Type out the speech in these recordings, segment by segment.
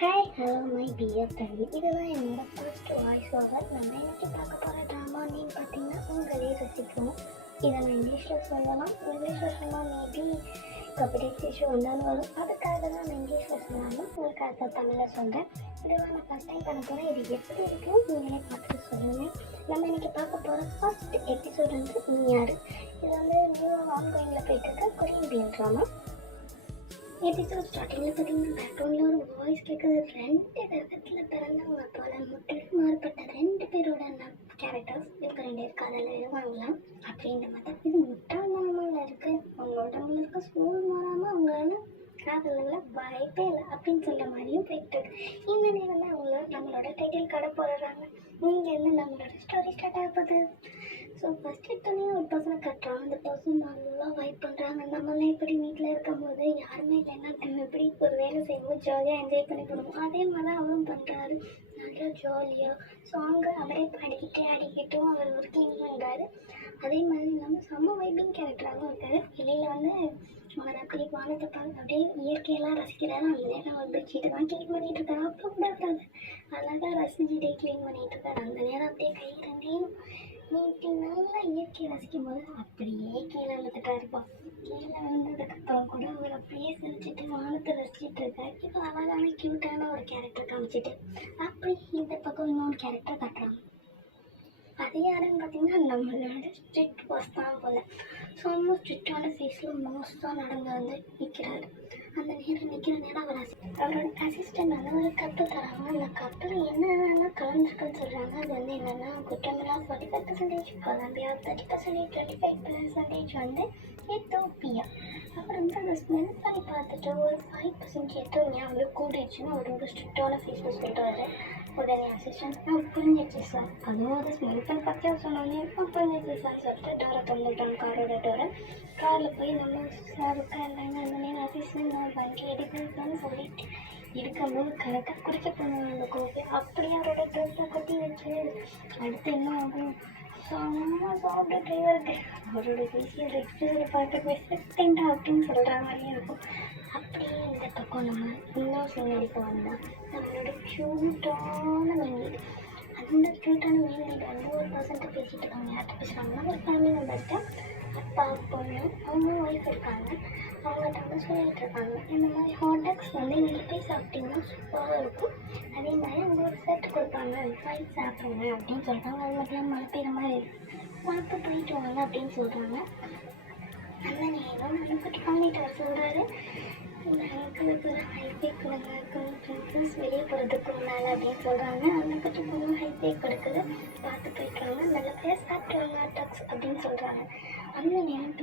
Hi hello my dear friend, இதுதான் என்னோட first voice over. நம்ம இன்னைக்கு பார்க்க போகிற ட்ராமா நேம் பார்த்தீங்கன்னா உங்களே ரசிக்கும். இதை நான் இங்கிலீஷில் சொல்லலாம், இங்கிலீஷில் சொன்னால் மேபி கபடிக்கு இஷ்யூ வந்தாலும் வரும். அதுக்காக தான் நான் இங்கிலீஷில் சொன்னாலும் உங்களுக்கு அதை தமிழில் சொல்கிறேன். இதுதான் நான் ஃபஸ்ட் டைம் பண்ண போகிறேன். இது எப்படி இருக்குன்னு நீங்களே பார்த்துட்டு சொல்லுங்கள். நம்ம இன்னைக்கு பார்க்க போகிற ஃபர்ஸ்ட் எபிசோட் வந்து நீ யார். இது வந்து நியூவாக ஆன்கோயிங்கில் போயிட்டுருக்க கொரியன் ட்ராமா. எபிசோட் ஸ்டார்டிங்கில் பார்த்தீங்கன்னா பேக்ரவுண்டில் ஒரு வாய்ஸ் கேட்குது. 2 கிரகத்தில் பிறந்தவங்க போல முற்றிலும் மாறுபட்ட 2 பேரோட கேரக்டர்ஸ் இவங்க 2 பேர் காதலில் எழுவாங்களாம் அப்படின்ற மாதிரி. இது முட்டாள்தனமாக இருக்குது, அவங்க உடம்புல இருக்க ஸ்கூல் மாறாமல் அவங்களால காதலில் வாய்ப்பே இல்லை அப்படின்னு சொல்கிற மாதிரியும் போயிட்டு இந்த நேரம் தான் அவங்களோட நம்மளோட டைட்டில் கடை போடுறாங்க. இங்கேருந்து நம்மளோட ஸ்டோரி ஸ்டார்ட் ஆக போகுது. ஸோ ஃபஸ்ட் எடுத்தோடனே ஒரு பர்சனை கட்டுறாங்க. அந்த பர்சன் நல்லா வைப் பண்ணுறாங்க. நம்மளாம் எப்படி வீட்டில் இருக்கும் போது யாருமே இல்லைன்னா நம்ம எப்படி ஒரு வேலை செய்யும்போது ஜாலியாக என்ஜாய் பண்ணி போடுவோம், அதே மாதிரி தான் அவரும் பண்ணுறாரு. நல்லா ஜாலியாக சாங்கு அவரே பாடிக்கிட்டே ஆடிக்கிட்டும் அவர் ஒரு கிளீன் பண்ணுறாரு. அதே மாதிரி இல்லாமல் செம்ம வைப்பிங் கேரக்டராகவும் இருக்காரு. வெளியில் வந்து அவர் அப்படியே வானத்தை பார்த்து அப்படியே இயற்கையெல்லாம் ரசிக்கிறாரு. அந்த நேரம் அவர் பெட்ஷீட்டை தான் க்ளீன் பண்ணிகிட்டு இருக்காரு. அப்போ கூட இருக்காது, அழகாக ரசிச்சுட்டே க்ளீன் பண்ணிகிட்டு இருக்காரு. அந்த நேரம் அப்படியே கை ரெண்டையும் நீட்டி நல்லா இயற்கையை ரசிக்கும் போது அப்படியே கீழே விழுந்துட்டாருப்பா. கீழே விழுந்ததுக்கப்புறம் கூட அவர் அப்படியே சிரிச்சுட்டு வானத்தை ரசிச்சுட்டு இருக்காரு. இப்போ அழகான க்யூட்டான ஒரு கேரக்டர் காமிச்சிட்டு அப்படி இந்த பக்கம் இன்னொரு கேரக்டர் காட்டுறாங்க. அது யாருன்னு பார்த்தீங்கன்னா நம்மளோட ஸ்ட்ரிக்ட் பாஸ் தான் போல். ரொம்ப ஸ்ட்ரிக்டான ஃபேஸில் மோஸ்ட்டாக நடந்து வந்து நிற்கிறாரு. அந்த நேரம் நிற்கிற நேரம் அவரோட அசிஸ்டன்ட் வந்து ஒரு கப்பு தராங்க. அந்த கப்பில் என்னென்னலாம் கலந்துருக்குன்னு சொல்கிறாங்க. அது வந்து என்னென்னா குட்டமெல்லாம் 45%, கொலம்பியா 30%, 25% வந்து எத்தோப்பியா. அப்புறம் வந்து அதை ஸ்மெல் பண்ணி பார்த்துட்டு ஒரு 5% எத்தோப்பியா வந்து கூடிடுச்சுன்னு அவரோட ஸ்ட்ரிக்டான ஃபேஸில் சொல்கிறாரு. உடனே அசிஸ்டன்ட் புரிஞ்சிச்சு சார், அதுவும் அதை ஸ்மெல் பண்ணி பார்த்து சொன்னோடனே புரிஞ்சிச்சு சார் சொல்லிட்டு டோரை திறந்துட்டாங்க, காரோட டோரை. காரில் போய் நம்ம சார் உட்கார்ந்தாங்க. அந்த நேரம் அசிஸ்டன்ட் நான் வண்டி எடுக்கணும்னு சொல்லிட்டு இருக்கும்போது கரெக்டாக குடிக்க போனாங்க அந்த கோப்பை. அப்படியே அவரோட ட்ரெஸ்ஸில் கொட்டி வச்சு அடுத்து என்ன ஆகும், செம்ம சாப்பிட்ட டிரைவருக்கு அவரோட ஃபேஷியல் எக்ஸ்பிரஷனை பார்த்து பெஸ்ட்டா அப்படின்னு சொல்கிற மாதிரியே இருக்கும். அப்படியே இந்த பக்கம் நம்ம இன்னொரு சீனரிக்கு வந்தால் நம்மளோட க்யூட்டான மெயின். அந்த க்யூட்டான மெயின் வந்து ஒரு பர்சன்ட்டு பேசிகிட்டு இருக்காங்க. யார்கிட்ட பேசுகிறாங்கன்னா ஒரு ஃபேமிலி மெம்பர்கிட்ட. அப்பா பொண்ணு அவங்க ஒய்ஃப் இருக்காங்க. அவங்கள்ட்ட வந்து சொல்லிகிட்டு இருக்காங்க, இந்த மாதிரி ஹாட்டக்ஸ் வந்து நீங்கள் போய் சாப்பிட்டீங்கன்னா சூப்பராக இருக்கும். அதே மாதிரி அவங்க ஒரு செட் கொடுப்பாங்க, ஃபைட் சாப்பிடுங்க அப்படின்னு சொல்கிறாங்க. அது மட்டும் மழை பெய்கிற மாதிரி பார்த்து போயிட்டு வாங்க அப்படின்னு சொல்கிறாங்க. அந்த நேரம் நமக்கு பண்ணிட்டு வர சொல்கிறாரு, எனக்கு ஹைபே கொடுங்க ப்ரின்ஸஸ் வெளியே போகிறதுக்கு முன்னால் அப்படின்னு சொல்கிறாங்க. அந்த கட்டு பொண்ணு ஹைபே கொடுக்குது, பார்த்து போய்க்கிறாங்க, நல்லபடியாக சாப்பிடுவாங்க டக்ஸ் அப்படின்னு சொல்கிறாங்க. அந்த நேரம்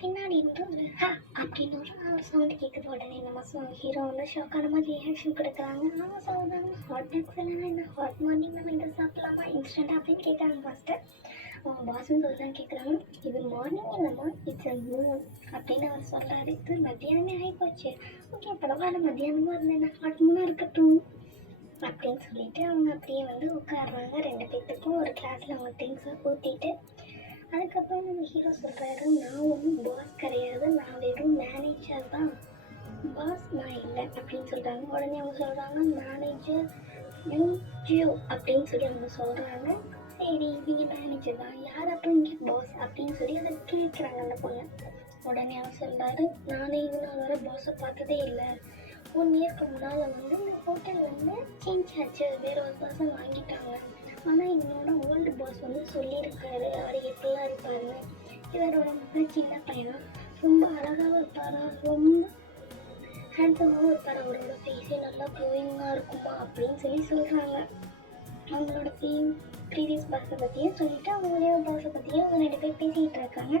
பின்னாடி இருந்து ஹா அப்படின்னு ஒரு சவுண்டு கேட்குது. உடனே நம்ம ஹீரோ வந்து ஷாக்கான மாதிரி ரியாக்ஷன் கொடுக்குறாங்க. நம்ம சொல்கிறாங்க ஹாட் டக்ஸ் இல்லைன்னா இந்த ஹாட் மார்னிங் நம்ம இங்கே சாப்பிடலாமா இன்ஸ்டண்ட்டாக அப்படின்னு கேட்குறாங்க. ஃபஸ்ட்டு அவங்க பாஸ்ன்னு சொல்லலாம் கேட்குறாங்க. இது மார்னிங் இல்லைம்மா, இட்ஸ் மூன் அப்படின்னு அவர் சொல்கிறாரு. இது மத்தியானமே ஆகிப்போச்சு, ஓகே பரவாயில்ல மத்தியானமாக இருந்தேன் ஹாட் மூனாக இருக்கட்டும் அப்படின்னு சொல்லிட்டு அவங்க அப்படியே வந்து உட்காடுறாங்க. 2 பேர்த்துக்கும் ஒரு கிளாஸில் அவங்க திங்ஸை ஊற்றிட்டு. அதுக்கப்புறம் நம்ம ஹீரோ சொல்கிறாரு, நான் ஒன்றும் பாஸ் கிடையாது, நான் வெறும் மேனேஜர் தான், பாஸ் நான் இல்லை அப்படின்னு சொல்கிறாங்க. உடனே அவங்க சொல்கிறாங்க மேனேஜர் யூ அப்படின்னு சொல்லி அவங்க சொல்கிறாங்க. சரி நீங்கள் மேனேஜர் தான், யார் அப்போ இங்கே பாஸ் அப்படின்னு சொல்லி அதை கேட்குறாங்க அந்த பொண்ணு. உடனே அவர் சொல்கிறாரு, நானே இது நான் வர பாஸை பார்த்ததே இல்லை. 1 இயருக்கு முன்னால் வந்து இந்த ஹோட்டல் வந்து சேஞ்ச் ஆச்சு, வேறு ஒரு பர்சன் வாங்கிட்டாங்க. ஆனால் என்னோட ஓல்டு பாஸ் வந்து சொல்லியிருக்காரு அவர் எப்படிலாம் இருப்பாருன்னு. இவரோட மகன் சின்ன பையனா ரொம்ப அழகாகவும் இருப்பாரா, ரொம்ப ஹேண்ட்ஸமாகவும் இருப்பார், அவரோட ஃபேஸே நல்லா க்ளோயிங்காக இருக்குமா அப்படின்னு சொல்லி சொல்கிறாங்க. அவங்களோட ப்ரீவியஸ் பாஸை பற்றியும் சொல்லிவிட்டு அவங்களோட பாஸை பற்றியும் அவங்க 2 பேர் பேசிக்கிட்டு இருக்காங்க.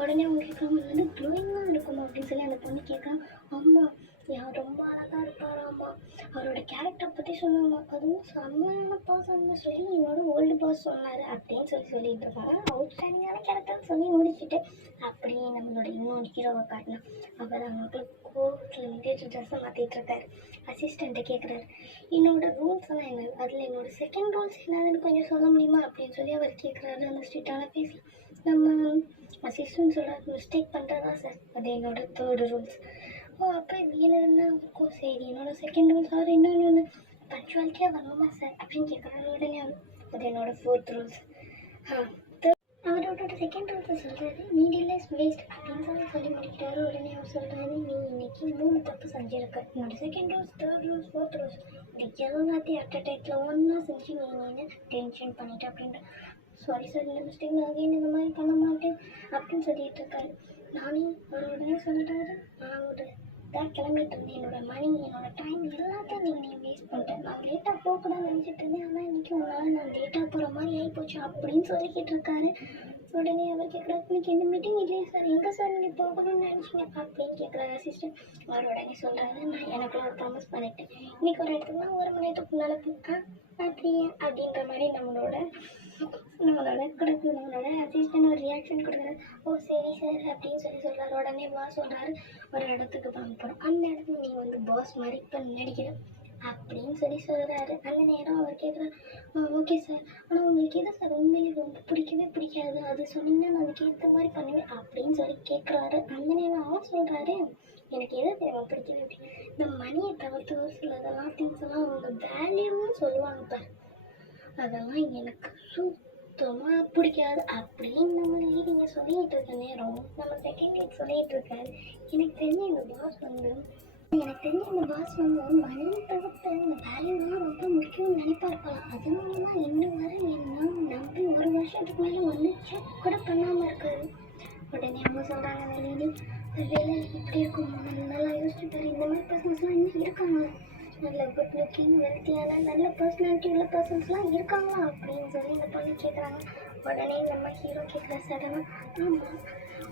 உடனே அவங்க கேட்குறாங்க வந்து க்ளோயிங்காக இருக்குமா அப்படின்னு சொல்லி அந்த பொண்ணு கேட்குறான். ஆமாம் யார் ரொம்ப அழகாக இருப்பாராம்மா, அவரோட கேரக்டர் பற்றி சொல்லுவாங்க, அதுவும் செம்மையான பர்சன்னு சொல்லி என்னோட ஓல்டு பாஸ் சொன்னார் அப்படின்னு சொல்லிட்டு இருக்காங்க. அவுட்ஸ்டாண்டிங்கான கேரக்டர்னு சொல்லி முடிச்சுட்டு அப்படியே நம்மளோட இன்னொரு ஹீரோவை காட்டினா அவர் அவங்களுக்கு கோவத்தில் வந்து ட்ரெஸ்ஸை மாற்றிட்டு இருக்காரு. அசிஸ்டண்ட்டை கேட்குறாரு, என்னோட ரூல்ஸ் எல்லாம் என்ன, அதில் என்னோட செகண்ட் ரூல்ஸ் என்னதுன்னு கொஞ்சம் சொல்ல முடியுமா அப்படின்னு சொல்லி அவர் கேட்குறாரு அந்த ஸ்ட்ரிக்டான ஃபேஸில். நம்ம அசிஸ்டன்ட் சொல்கிறார், மிஸ்டேக் பண்ணுறதா சார், அது என்னோட 3rd ரூல்ஸ். ஓ அப்போ இதில் என்ன இருக்கும்? சரி, என்னோட செகண்ட் ரூல் சார் இன்னொன்று பங்க்சுவாலிட்டியாக வரணுமா சார் அப்படின்னு கேட்குறாரு. உடனே அது என்னோட ஃபோர்த் ரூல்ஸ். அவரோட செகண்ட் ரூல்ஸை சொல்கிறாரு, நீடில் இஸ் வேஸ்ட் அப்படின்னு சொல்லி முடிக்கிறாரு. உடனே அவர் சொல்கிறாரு, நீ இன்னைக்கு 3 தப்பு செஞ்சுருக்க. என்னோட second rules, third rules, fourth rules இது எல்லாத்தையும் அட் அ டைத்தில் ஒன்றா செஞ்சு நீ டென்ஷன் பண்ணிட்ட அப்படின்ற. சாரி சார், இந்த மிஸ்டேக் நான் இந்த மாதிரி பண்ண மாட்டேன் அப்படின்னு சொல்லிட்டு இருக்காரு. நானே அவர் உடனே சொல்லிட்டாரு, நான் ஒரு கிளம்பிட்டு இருந்தேன். என்னோட மணி, என்னோட டைம் எல்லாத்தையும் நீங்கள் வேஸ்ட் பண்ணிட்டேன். நான் லேட்டாக போகக்கூடாதுன்னு நினச்சிட்டு இருந்தேன். ஆனால் இன்றைக்கி உங்களால் நான் லேட்டாக போகிற மாதிரி ஆகிப்போச்சு அப்படின்னு சொல்லிக்கிட்டு இருக்காரு. உடனே அவர் கேட்குறாரு, இன்னைக்கு எந்த மீட்டிங் இல்லையா சார்? எங்கே சார் நீங்கள் போகணும்னு நினச்சிங்க அப்படின்னு கேட்குறாரு அசிஸ்டன்ட். அவர் உடனே சொல்கிறாரு, நான் எனக்குள்ள ஒரு ப்ராமிஸ் பண்ணிட்டேன், இன்றைக்கி ஒரு இடத்துக்கு நான் 1 மணி நேரத்துக்கு முன்னால் போட்டேன் அப்படியே அப்படின்ற மாதிரி நம்மளோட அசிஸ்டன்ட் ஒரு ரியாக்ஷன் கொடுக்குறாரு. ஓ சரி சார் அப்படின்னு சொல்கிறாரு. உடனே பாஸ் சொல்கிறாரு, ஒரு இடத்துக்கு வாங்க போகிறோம், அந்த இடத்துல நீ வந்து பாஸ் மாதிரி இப்போ நடிக்கிற அப்படின்னு சொல்கிறாரு. அந்த நேரம் அவர் கேட்குறாரு, ஓகே சார், ஆனால் உங்களுக்கு எது சார் உண்மையிலே ரொம்ப பிடிக்கவே பிடிக்காது, அது சொன்னீங்கன்னா நான் அதுக்கு ஏற்ற மாதிரி பண்ணுவேன் அப்படின்னு சொல்லி கேட்குறாரு. அந்த நேரம் அவர் சொல்கிறாரு, எனக்கு எது தெரியும் பிடிக்கவே அப்படி இந்த மணியை தவிர்த்து ஒரு சிலதெல்லாம் திங்ஸ் எல்லாம் அவங்க வேல்யூன்னு சொல்லுவாங்க பாரு, அதெல்லாம் எனக்கு சுத்தமாக பிடிக்காது அப்படின்னு நம்ம நீங்கள் சொல்லிகிட்டு இருக்க நேரம் நம்ம செகண்ட் வீக் சொல்லிகிட்டு இருக்காரு. எனக்கு தெரிஞ்ச இந்த பாஸ் வந்து மணியை தவிர்த்து இந்த வேல்யூலாம் ரொம்ப முக்கியம்னு நினைப்பாருக்கலாம். அது மூலமாக இன்னும் வர என்ன நம்பி 1 வருஷத்துக்கு மேலே வந்து செக் கூட பண்ணாமல் இருக்காரு. உடனே அவங்க சொல்கிறாங்க, வெளியே வேலை இப்படி இருக்கும், நல்லா யோசிச்சுட்டாரு. இந்த மாதிரி பர்சன்ஸ்லாம் இன்னும் இருக்காங்க, நல்ல குட் லுக்கிங் வெல்த்தியான நல்ல பர்சனாலிட்டி உள்ள பர்சன்ஸ்லாம் இருக்காங்களா அப்படின்னு சொல்லி இந்த பொண்ணு கேட்குறாங்க. உடனே நம்ம ஹீரோ கேட்குற சடனாக, ஆமாம்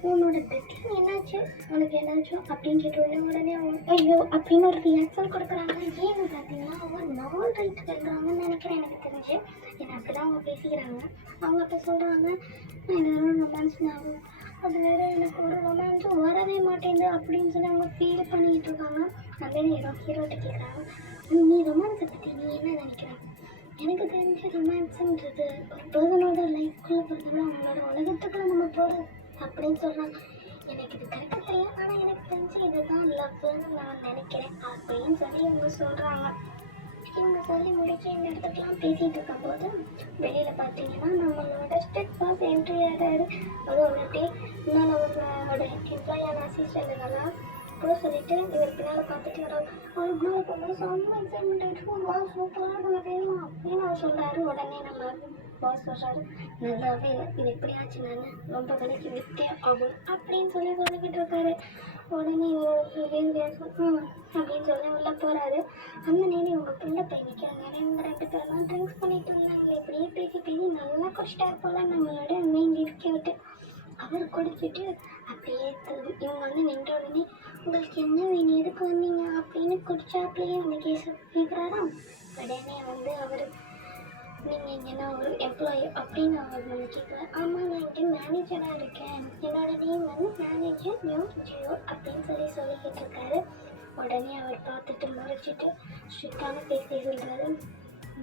உன்னோட பெட்லைன் என்னாச்சு, உனக்கு என்னாச்சும் அப்படின்னு கேட்ட உடனே அவங்க ஐயோ அப்படின்னு ஒரு ரியாக்ஷன் கொடுக்குறாங்க. ஏன்னு பார்த்தீங்கன்னா அவங்க நார்மல் ரைட் சொல்கிறாங்கன்னு நினைக்கிறேன். எனக்கு தெரிஞ்சு ஏன்னா அப்படி தான் அவங்க பேசிக்கிறாங்க. அவங்க அப்போ சொல்கிறாங்க, நான் இந்த ரொமான்ஸ் ஆகும், அது வேறு எனக்கு ஒரு ரொமான்ஸும் வரவே மாட்டேங்குது அப்படின்னு சொல்லி அவங்க ஃபீல் பண்ணிக்கிட்டு இருக்காங்க. அந்த நேரம் ஹீரோட்ட கேட்குறாங்க, நீ ரொமான்ஸை பற்றி நீ என்ன நினைக்கிற? எனக்கு தெரிஞ்ச ரொமான்ஸுன்றது ஒரு பர்சனோட லைஃப்குள்ளே பொறுத்தவரை அவங்களோட உலகத்துக்குள்ளே நம்ம போகிறது அப்படின்னு சொல்கிறாங்க. எனக்கு இது கரெக்டாக தெரியும், ஆனால் எனக்கு தெரிஞ்சு இதுதான் லவ்னு நான் நினைக்கிறேன் அப்படின்னு சொல்லி இவங்க சொல்கிறாங்க. இவங்க சொல்லி முடிச்சு இந்த இடத்துக்குலாம் பேசிகிட்டு இருக்கும்போது வெளியில் பார்த்தீங்கன்னா நம்மளோட ஸ்டெப் பாஸ் என்ட்ரி ஆகிறாரு. அதுவும் வந்துட்டு இன்னும் அவரோட எம்ப்ளாயான அசிஸ்டண்ட்டுங்கெல்லாம் கூட சொல்லிட்டு இவர் பின்னால் பார்த்துட்டு வரோம். அவர் பின்னால் போகும்போது செம்ம எக்ஸைட்மெண்ட் ஆகிட்டு சூப்பராக நம்ம வேணும் அப்படின்னு அவர் சொல்கிறாரு. உடனே நம்ம பாஸ் சொல்கிறாரு, நல்லாவே இல்லை, இது எப்படியாச்சு நான் ரொம்ப விலைக்கு விற்றே ஆகும் அப்படின்னு சொல்லிக்கிட்டு இருக்காரு. உடனே இவரோட அப்படின்னு சொல்லி உள்ளே போகிறாரு. அந்த நேரம் இவங்க பிள்ளை போய் நிற்கிறாங்க. இவங்க 2 பேரெல்லாம் ட்ரிங்க்ஸ் பண்ணிட்டு இருந்தாங்க. இப்படியே பேசி நல்லா குடிச்சிட்டாரு போல நம்மளோட மெயின் இருக்க விட்டு. அவர் குடிச்சிட்டு அப்படியே இவங்க வந்து நின்ற உடனே, உங்களுக்கு என்ன வேணும், எதுக்கு வந்தீங்க அப்படின்னு குடிச்சாப்பிலேயே வந்து கேட்குறாராம். உடனே வந்து அவர், நீங்கள் இங்கேனா ஒரு எம்ப்ளாயி அப்படின்னு அவர் வந்து கேட்குறாரு. ஆமாம், நான் இங்கே மேனேஜராக இருக்கேன், என்னோட நேம் வந்து மேனேஜர் ஜியோ அப்படின்னு சொல்லிக்கிட்டு இருக்காரு. உடனே அவர் பார்த்துட்டு முறைச்சிட்டு ஸ்ட்ரிக்டான பேசி சொல்கிறாரு,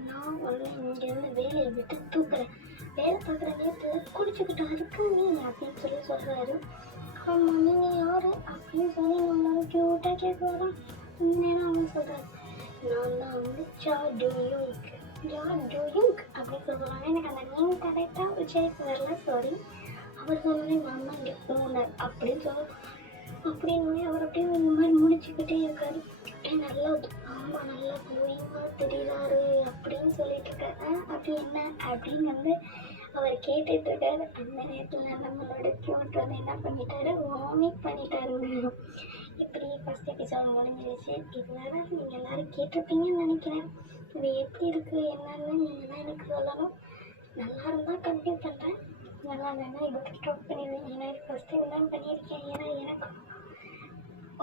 நான் உடனே இங்கேருந்து வேலையை விட்டு தூக்குறேன், வேலை பார்க்குற நேரத்தில் குடிச்சுக்கிட்டு அதுக்கு நீ அப்படின்னு சொல்கிறாரு. ஆமாம், நீங்கள் யார் அப்படின்னு சொல்லி நம்மளோட க்யூட்டாக கேட்குறாராம். இந்த நேரம் அவன் சொல்கிறாரு, நான் தான் வந்து ஜாடுயுக் அப்படின்னு சொல்கிறாங்க. எனக்கு அந்த நேம் கரெக்டாக உச்சரிப்பு வரல, சாரி. அவர் சொன்னே நான் தான் இங்கே ஓனர் அப்படின்னு அப்படின்னு அவர் அப்படியே இந்த மாதிரி முடிச்சுக்கிட்டே இருக்காரு. நல்லா ஆமாம் நல்லா க்ளோயிங்காக தெரியுறாரு அப்படின்னு சொல்லிட்டு இருக்காரு. அப்படி என்ன அப்படின்னு வந்து அவர் கேட்டுட்டு இருக்காரு. அந்த நேரத்தில் நம்மளோட கியூட் வந்து என்ன பண்ணிட்டாரு, வாமிட் பண்ணிட்டாரு. இப்படி ஃபஸ்ட் எபிசோட் முடிஞ்சிருச்சு. இதனால நீங்கள் எல்லோரும் கேட்டிருப்பீங்கன்னு நினைக்கிறேன். இது எப்படி இருக்குது என்னன்னு நீங்கள் தான் எனக்கு சொல்லணும். நல்லா இருந்தால் கண்டினியூ பண்ணுறேன், நல்லா இல்லைன்னா இதோட ஸ்டாப் பண்ணிடுவேன். ஏன்னா இது ஃபஸ்ட் டைம் தான் பண்ணியிருக்கேன். ஏன்னா எனக்கு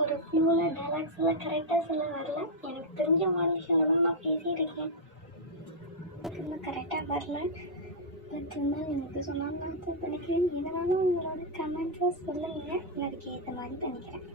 ஒரு ஃப்ளூவில் டைலாக்ஸ் எல்லாம் கரெக்டாக சொல்ல வரல. எனக்கு தெரிஞ்ச மாதிரி சொல்லலாம் நான் பேசியிருக்கேன், இன்னும் கரெக்டாக வரல. பட் இருந்தாலும் எனக்கு சொன்னால் நான் அக்செப்ட் பண்ணிக்கிறேன். எதனாலும் உங்களோட கமெண்ட்ஸை சொல்லுங்கள், அதுக்கு ஏற்ற மாதிரி பண்ணிக்கிறேன்.